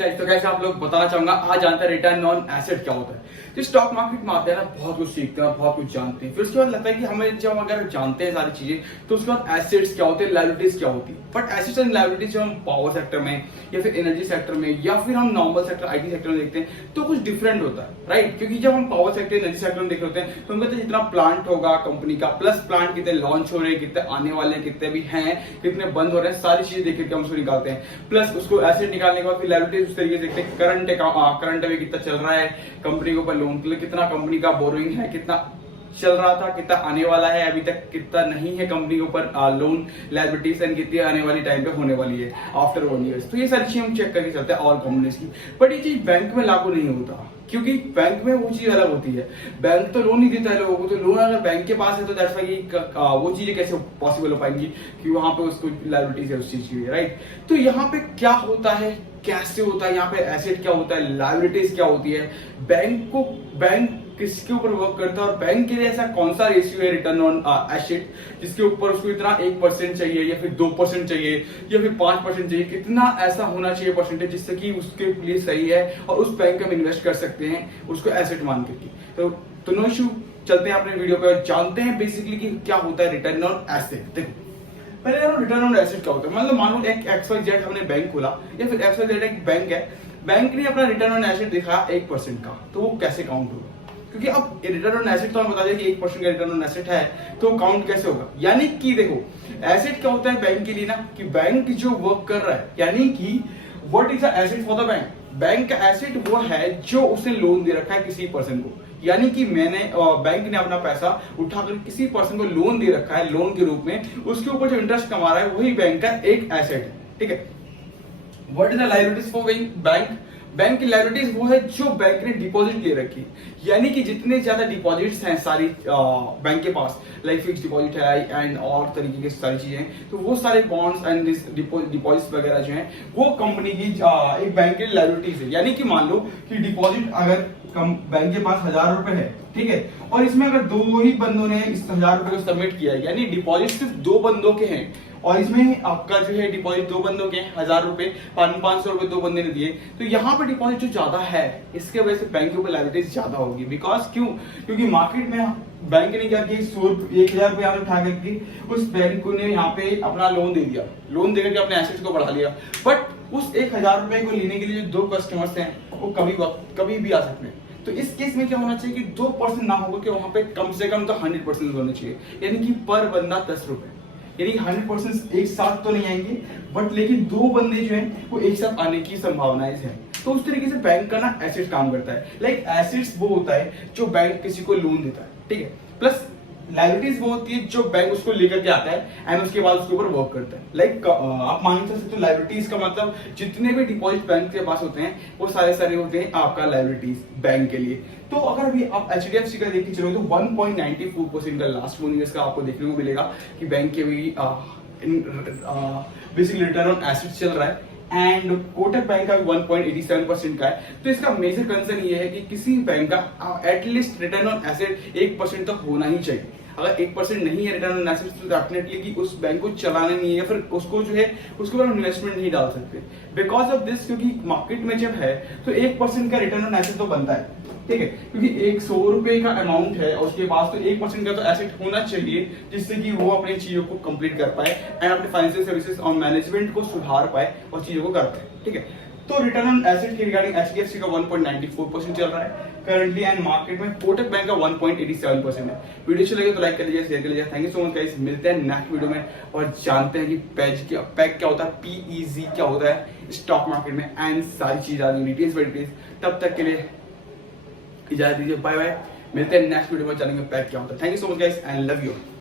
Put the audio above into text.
Guys, तो कैसे आप लोग बताना चाहूंगा आज जानते हैं रिटर्न ऑन एसेट क्या होता है। तो स्टॉक मार्केट में आते हैं ना, बहुत कुछ सीखते हैं, बहुत कुछ जानते हैं। फिर उसके बाद लगता है कि हमें जब अगर जानते हैं सारी चीजें तो उसके बाद एसेट्स क्या होते हैं, लायबिलिटीज क्या होती है। बट एसेट्स एंड लायबिलिटीज जब हम पावर सेक्टर में या फिर एनर्जी सेक्टर में या फिर हम नॉर्मल सेक्टर आईटी सेक्टर में देखते हैं तो कुछ डिफरेंट होता है, राइट। क्योंकि जब हम पावर सेक्टर एनर्जी सेक्टर में देख रहे होते हैं तो हम कहते हैं जितना प्लांट होगा कंपनी का, प्लस प्लांट कितने लॉन्च हो रहे हैं, कितने आने वाले हैं, कितने भी हैं, कितने बंद हो रहे हैं, सारी चीजें देख के हम उसको निकालते हैं। प्लस उसको एसेट निकालने के बाद फिर लायबिलिटीज उस तरीके से देखते हैं, करंट अभी कितना चल रहा है कंपनी के ऊपर, लोन के लिए कितना कंपनी का बोरोइंग है, कितना चल रहा था, कितना आने वाला है अभी तक, कितना नहीं है कंपनी के ऊपर लोन लायबिलिटीज एंड कितनी आने वाली टाइम पे होने वाली है आफ्टर 1 ईयर। तो ये सारी चीजें हम चेक करके चलते हैं ऑल कंपनीज की। बट ये चीज बैंक में लागू नहीं होता, क्योंकि बैंक में वो चीज अलग होती है। बैंक तो लोन नहीं देता है लोगों को, तो लोन अगर बैंक के पास है तो दैट्स व्हाई वो चीजें कैसे पॉसिबल हो पाएंगी कि वहां पे उसको लायबिलिटीज है उस चीज की, राइट। तो यहाँ पे क्या होता है, कैसे होता है, यहाँ पे एसेट क्या होता है, लायबिलिटीज क्या होती है, बैंक किसके ऊपर वर्क करता है और बैंक के लिए ऐसा कौन सा रेशियो है रिटर्न ऑन एसेट जिसके ऊपर उसको इतना 1% चाहिए या फिर 2% चाहिए या फिर 5% चाहिए, कितना ऐसा होना चाहिए परसेंटेज जिससे कि उसके लिए सही है और उस बैंक में हम इन्वेस्ट कर सकते हैं उसको एसेट मान करके। तो नो इशू, चलते हैं अपने वीडियो पे और जानते हैं बेसिकली कि क्या होता है रिटर्न ऑन एसेट। देखो पहले रिटर्न ऑन एसेट क्या होता है। मतलब मानो एक XYZ हमने बैंक खोला या फिर XYZ एक बैंक है, बैंक ने अपना रिटर्न ऑन एसेट दिखाया 1% का, तो वो कैसे काउंट होगा? क्योंकि अब रिटर्न ऑन एसेट तो हम बता दें कि 1% का रिटर्न ऑन एसेट है तो काउंट कैसे होगा। यानी कि देखो एसेट क्या होता है बैंक के लिए ना, कि बैंक जो वर्क कर रहा है, यानी कि what is the asset for the bank. Bank का एसेट वो है जो उसने लोन दे रखा है किसी पर्सन को, यानी कि बैंक ने अपना पैसा उठाकर किसी पर्सन को लोन दे रखा है लोन के रूप में, उसके ऊपर जो इंटरेस्ट कमा रहा है वही बैंक का एक एसेट है, ठीक है। What is the liabilities for bank. Bank की लायबिलिटीज वो है जो बैंक ने डिपॉजिट ले रखी, यानी कि जितने ज्यादा डिपॉजिट्स हैं सारी बैंक के पास, लाइक फिक्स डिपॉजिट है एंड और तरीके की सारी चीजें, तो वो सारे बॉन्ड्स एंड डिपॉजिट्स वगैरह जो हैं वो कंपनी की एक बैंक की लायबिलिटीज है। यानी कि मान लो कि डिपॉजिट अगर बैंक के पास 1000 रुपए है, ठीक है, और इसमें अगर दो ही बंदों ने इस 1000 रुपए को सबमिट किया है, यानी डिपॉजिट सिर्फ 2 बंदों के हैं और इसमें आपका जो है डिपॉजिट 2 बंदों के 1000 रुपए 500 रुपए 2 बंदे ने दिए, तो यहाँ पे डिपॉजिट जो ज्यादा है इसके वजह से बैंक के ऊपर लायबिलिटीज ज्यादा होगी। बिकॉज क्योंकि मार्केट में बैंक ने क्या किया, 1000 रुपए उठा करके उस बैंक को ने यहाँ पे अपना लोन दे दिया, लोन देकर के अपने एसेट्स को बढ़ा लिया। बट उस 1000 रुपए को लेने के लिए जो 2 कस्टमर्स हैं वो कभी भी आ सकते हैं। तो इस केस में क्या होना चाहिए कि 2% ना होगा कि वहां पे कम से कम तो 100% होने चाहिए, यानी कि पर बंदा 10 रुपए, यानी 100% एक साथ तो नहीं आएंगे, बट लेकिन 2 बंदे जो हैं वो एक साथ आने की संभावनाएं हैं। तो उस तरीके से बैंक का ना एसेट काम करता है। लाइक एसेट्स वो होता है जो बैंक किसी को लोन देता है, ठीक है, प्लस लायबिलिटीज वो होती है जो बैंक उसको लेकर के आता है एंड उसके बाद उसके ऊपर वर्क करता है। लाइक आप मान सकते हो लायबिलिटीज का मतलब जितने भी डिपॉजिट बैंक के पास होते हैं वो सारे होते हैं आपका लायबिलिटीज बैंक के लिए। तो अगर अभी आप HDFC का देखिए चलो तो 1.94% का लास्ट 1 ईयर्स का आपको देखने को मिलेगा कि बैंक के भी बेसिकली रिटर्न ऑन एसेट चल रहा है एंड कोटक बैंक का 1.87% का है। तो इसका मेजर कंसर्न ये है कि किसी बैंक का एटलीस्ट रिटर्न ऑन एसेट 1% तो होना ही चाहिए। अगर 1% नहीं है रिटर्न ऑन एसेट तो डेफिनेटली कि उस बैंक को चलाना नहीं है, फिर उसको जो है उसके ऊपर इन्वेस्टमेंट नहीं डाल सकते बिकॉज ऑफ दिस। क्योंकि मार्केट में जब है तो 1% का रिटर्न ऑन एसेट तो बनता है, ठीक है, क्योंकि 100 रुपए का अमाउंट है और उसके पास तो 1% का तो एसेट होना चाहिए जिससे कि वो अपनी चीजों को कंप्लीट कर पाए एंड अपने फाइनेंशियल सर्विसेज और मैनेजमेंट को सुधार पाए और चीजों को कर पाए, ठीक है। तो रिटर्न ऑन एसेट के रिगार्डिंग HDFC का 1.94% चल रहा है करंटली एंड मार्केट में कोटक बैंक का 1.87% है। वीडियो अच्छी लगे तो लाइक कर लीजिए, शेयर कर लीजिए। Thank you so much guys, मिलते हैं नेक्स्ट वीडियो में और जानते हैं कि पैक क्या होता है, PEG क्या होता है स्टॉक मार्केट में एंड सारी चीजें डिटेल्स। तब तक के लिए इजाजत दीजिए, बाय बाय। मिलते हैं नेक्स्ट वीडियो में, जानेंगे पैक क्या होता है। Thank you so much guys and love you.